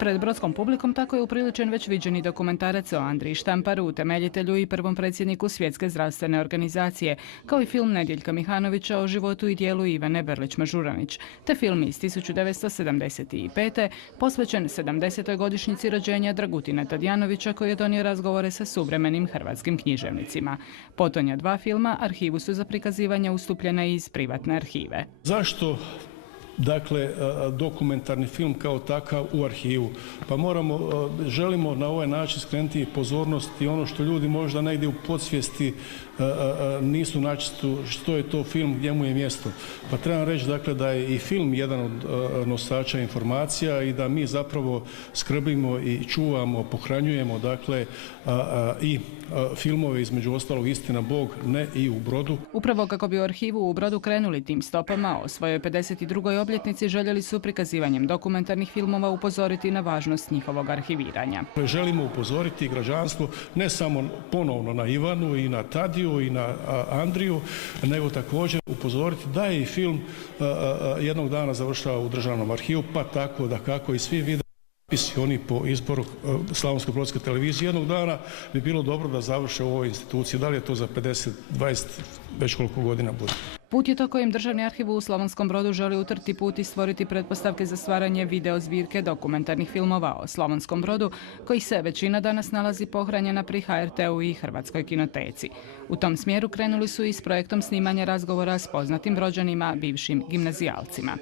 Pred brodskom publikom tako je upriličen već viđeni dokumentarac o Andriji Štamparu, utemeljitelju i prvom predsjedniku Svjetske zdravstvene organizacije, kao i film Nedjeljka Mihanovića o životu i djelu Ivane Berlić-Mažuranić, te film iz 1975. posvećen 70. godišnjici rođenja Dragutina Tadjanovića, koji je donio razgovore sa suvremenim hrvatskim književnicima. Potonja dva filma arhivu su za prikazivanje ustupljene iz privatne arhive. Zašto dokumentarni film kao takav u arhivu? Pa želimo na ovaj način skrenuti pozornost i ono što ljudi možda negdje u podsvijesti nisu načistu što je to film, gdje mu je mjesto. Pa trebam reći da je i film jedan od nosača informacija i da mi zapravo skrbimo i čuvamo, pohranjujemo i filmove, između ostalog Istina Bog, ne i u Brodu. Upravo kako bi u arhivu u Brodu krenuli tim stopama, o svojoj 52. obljetnici željeli su prikazivanjem dokumentarnih filmova upozoriti na važnost njihovog arhiviranja. Želimo upozoriti građanstvo ne samo ponovno na Ivanu i na Tadiju i na Andriju, nego također upozoriti da je i film jednog dana završava u Državnom arhivu, pa tako da kako i svi vide oni po izboru Slavonsko-brodske televizije. Jednog dana bi bilo dobro da završe u ovoj instituciji. Da li je to za 50, 20, već koliko godina bude. Put je to kojim Državni arhiv u Slavonskom Brodu želi utrti put i stvoriti pretpostavke za stvaranje video zbirke dokumentarnih filmova o Slavonskom Brodu, koji se većina danas nalazi pohranjena pri HRT-u i Hrvatskoj kinoteci. U tom smjeru krenuli su i s projektom snimanja razgovora s poznatim Brođanima, bivšim gimnazijalcima.